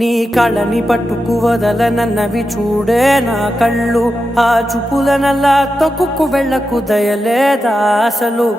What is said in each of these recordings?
నీ కళ్ళని పట్టుకు వదలనన్నవి చూడే నా కళ్ళు, ఆ చూపులనల్లా తొక్కుకు వెళ్ళకు దయలేదా అసలు.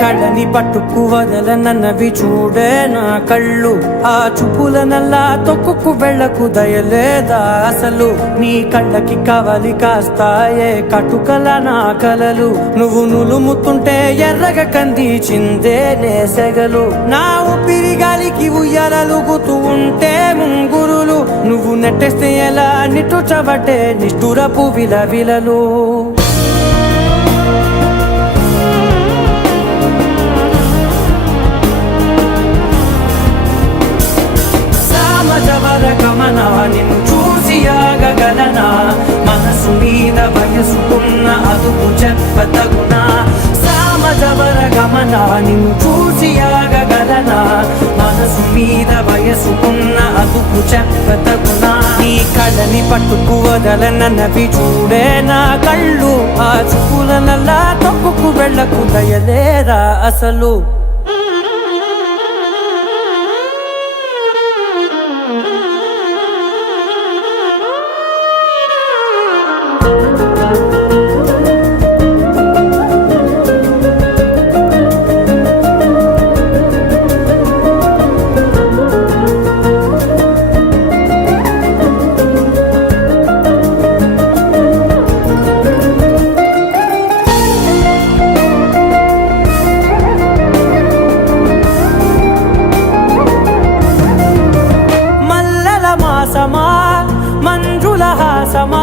కళ్ళని పట్టుకు వదలనన్నవి చూడే నా కళ్ళు, ఆ చూపులనల్లా తొక్కుకు వెళ్ళకు దయలేదా అసలు. నీ కళ్ళకి కవలి కాస్తాయే కటుకల నా కలలు, నువ్వు నులుముతుంటే ఎర్రగ కందిచిందే నేసెగలు. నా ఊపిరి గాలికి ఉయ్యాలలుగుతూ ఉంటే ముంగురులు, నువ్వు నెట్టేస్తే ఎలా నిట్టుచబట్టే నిష్ఠురపు విలవిలలు. గమనా నిన్ను చూసి ఆగగలనా, మనసు మీద వయసుకున్న అదుపు చెప్పతగునా. సామజవర గమనా నిన్ను చూసి ఆగగలనా, మనసు మీద వయసుకున్న అదుపు చెప్పతగునా. నీ కళ్ళని పట్టుకు వదలనన్నవి చూడే నా కళ్ళు, ఆ చూపులనల్లా తప్పుకు వెళ్ళకు దయలేరా అసలు. మంజుల హాసమా